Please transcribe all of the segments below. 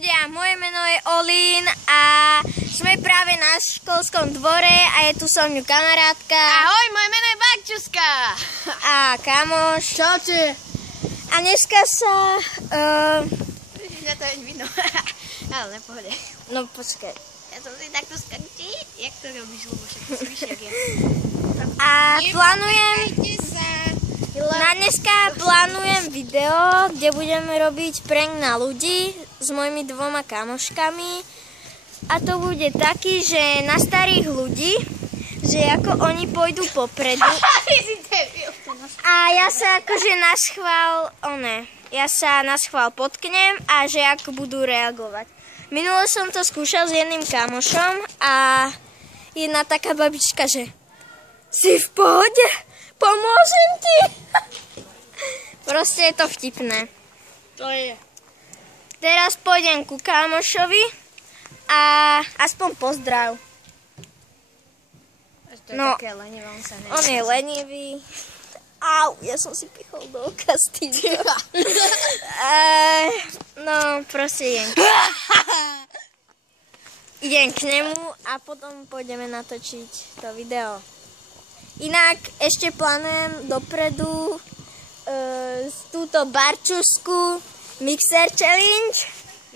ľudia, moje meno je Olin a sme práve na školskom dvore a je tu so mnou kamarátka. Ahoj, moje meno je Barčuska. A kamoš. Čaute. A dneska sa... Ja to ani vidno. Ale nepohode. No počkaj. Ja som si takto skrčí. Jak to robíš, lebo však si vyšiak ja. A plánujem... sa. Na dneska plánujem video, kde budeme robiť prank na ľudí s mojimi dvoma kamoškami. A to bude taký, že na starých ľudí, že ako oni pôjdu popredu. A ja sa akože ja sa na schvál potknem a že ako budú reagovať. Minule som to skúšal s jedným kamošom a jedna taká babička, že si v pohode? Pomôžem ti! Proste je to vtipné. To je. Teraz pôjdem ku kamošovi a aspoň pozdrav. No, také lenivé, on je lenivý. Au, ja som si pichol do oka s týmto. No, proste idem k nemu a potom pôjdeme natočiť to video. Inak ešte plánujem dopredu túto Barčusku Mixer Challenge.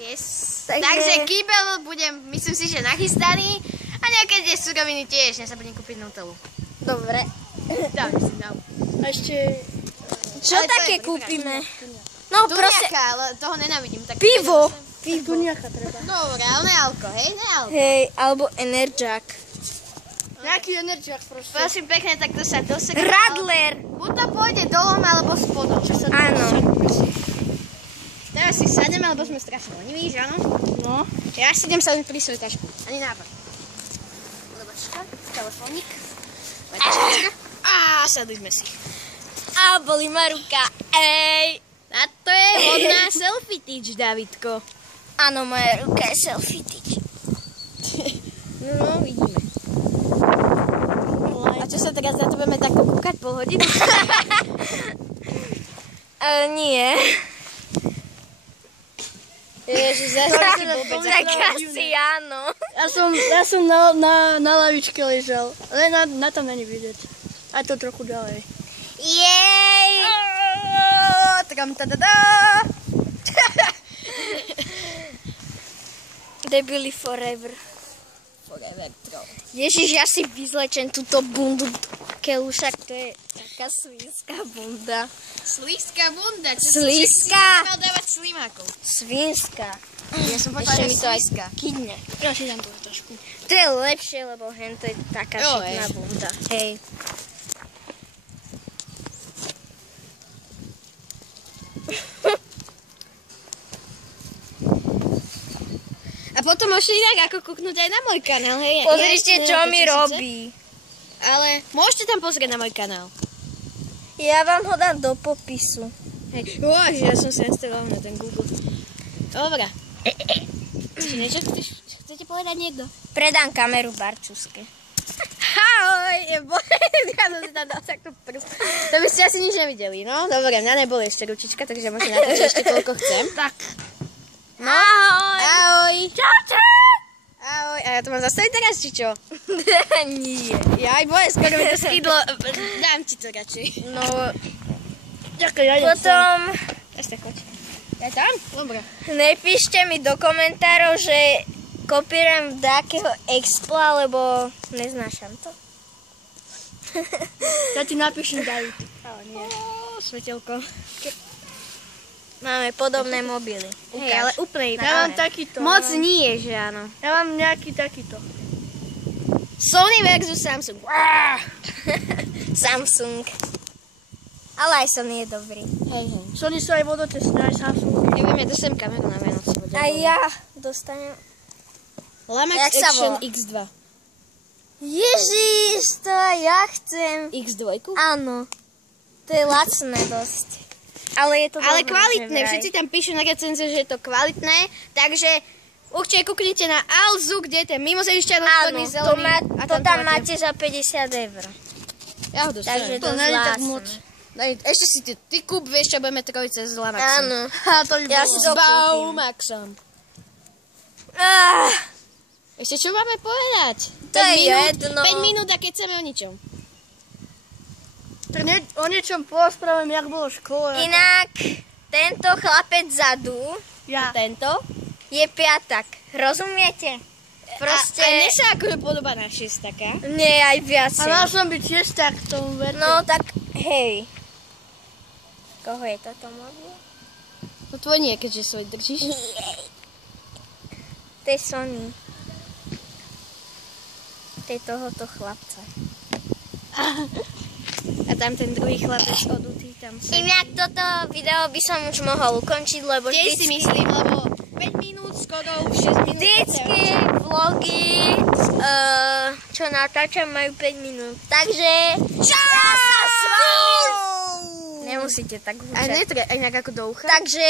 Yes. Takže kýbel budem, myslím si, že nachystaný a nejaké tie suroviny tiež, než sa budem kúpiť Nutellu. Dobre. Dáme si dám. A ešte... Čo také kúpime? No proste... Tuniaka, ale toho nenávidím. Tak Pivo. Tuniaka treba. Dobre, ale nealko, hej? Nealko. Hej, alebo Energiak. Nejaký energiak proste. Prosím pekne, tak to sa dosekne. Radler. Buď to pôjde dolom, alebo spodom. Áno. Teraz si sadneme, lebo sme strašne leniví, že áno? No. Ja si idem sadnúť pri svoju tašku. Ani nápad. Lebačka, telefónik. Lebačka. A sadujme si. A bolí ma ruka. Ej. A to je hodná selfie tyč, Davidko. Áno, moja ruka je selfie tyč. No, vidíme. A čo sa teraz na to budeme takto kúkať pol hodinu? Nie. Ježiš, zase vôbec. Tak asi áno. Ja som na lavičke ležal, ale na tam není vidieť. A to trochu ďalej. Jej! Debili forever. Ježiš, ja si vyzlečem túto bundu, keľušak, to je taká slízka bunda. Slízka bunda? Slízka? Mal dávať slimákov. Svinská. Ja som povedala, že slízka. Kydne. Ja si dám toho trošku. To je lepšie, lebo hen to je taká šitná bunda. Hej. A potom môžete inak ako kúknúť aj na môj kanál, hej? Pozrite, čo mi robí. Ale môžete tam pozrieť na môj kanál. Ja vám ho dám do popisu. Hej, ja som sa instaloval na ten Google. Dobre. Či niečo chcete povedať niekto? Predám kameru Barčuske. Ahoj, ja som si tam dal takto prst. To by ste asi nič nevideli, no? Dobre, mňa neboli ešte ručička, takže môžem natočiť ešte koľko chcem. Tak. No. Ahoj. Ahoj. Čaute. Ahoj. A ja to mám zastaviť teraz, či čo? Nie. Ja aj boje, skoro mi to skydlo. Dám ti to radšej. No, Ďakujem, ja potom Ešte choď. Ja tam? Dobre. nepíšte mi do komentárov, že kopírujem takého expla, lebo neznášam to. Ja ti napíšem David. Ale nie. Svetelko. Máme podobné mobily. Hej, ale úplne iné. Ja mám takýto. Moc nie, že áno. Ja mám nejaký takýto. Sony versus Samsung. Samsung. Ale aj Sony je dobrý. Hej. Sony sú aj vodotesné, aj Samsung. Neviem, ja dostanem kameru na Vianoce. A ja dostanem... Lamax Jak sa Action volá? X2. Ježiš, to aj ja chcem. X2? Áno. To je lacné dosť. Ale je to Ale dobré, kvalitné, že vraj. všetci tam píšu na recenzie, že je to kvalitné, takže určite kúknite na Alzu, kde je ten mimozemšťan Áno, odporný to, zelený. to tam máte za 50 eur. Ja ho Takže dostanem. to není tak zlacné. moc. Ešte si ty kúp, vieš čo, budeme trojice s Lamaxom. Áno. Ha, to by Ja bolo. si S to kúpim. Baumaxom. Ešte čo máme povedať? To je jedno. 5 minút a keď chceme o ničom. O niečom porozprávam, jak bolo v škole. Inak, tento chlapec vzadu Ja. Tento. je piatak. Rozumiete? Proste... A mne sa akože podobá na šiestaka. Nie, aj A viacej. mal som byť tiež tak v tom verte. No tak, hej. Koho je toto mobil? No tvoj nie, keďže svoj držíš. To je Sony. To je tohoto chlapca. A tam ten druhý chlapec odutý tam sa. Inak toto video by som už mohol ukončiť, lebo Tiež si myslím, lebo 5 minút skoro už 6 minút. vždycky vlogy, čo natáčam, majú 5 minút. Takže ja sa s vami... Nemusíte tak A húčať. netre, inak ako do ucha. Takže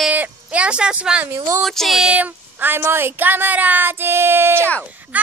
ja sa s vami lúčim, aj moji kamaráti. Čau. A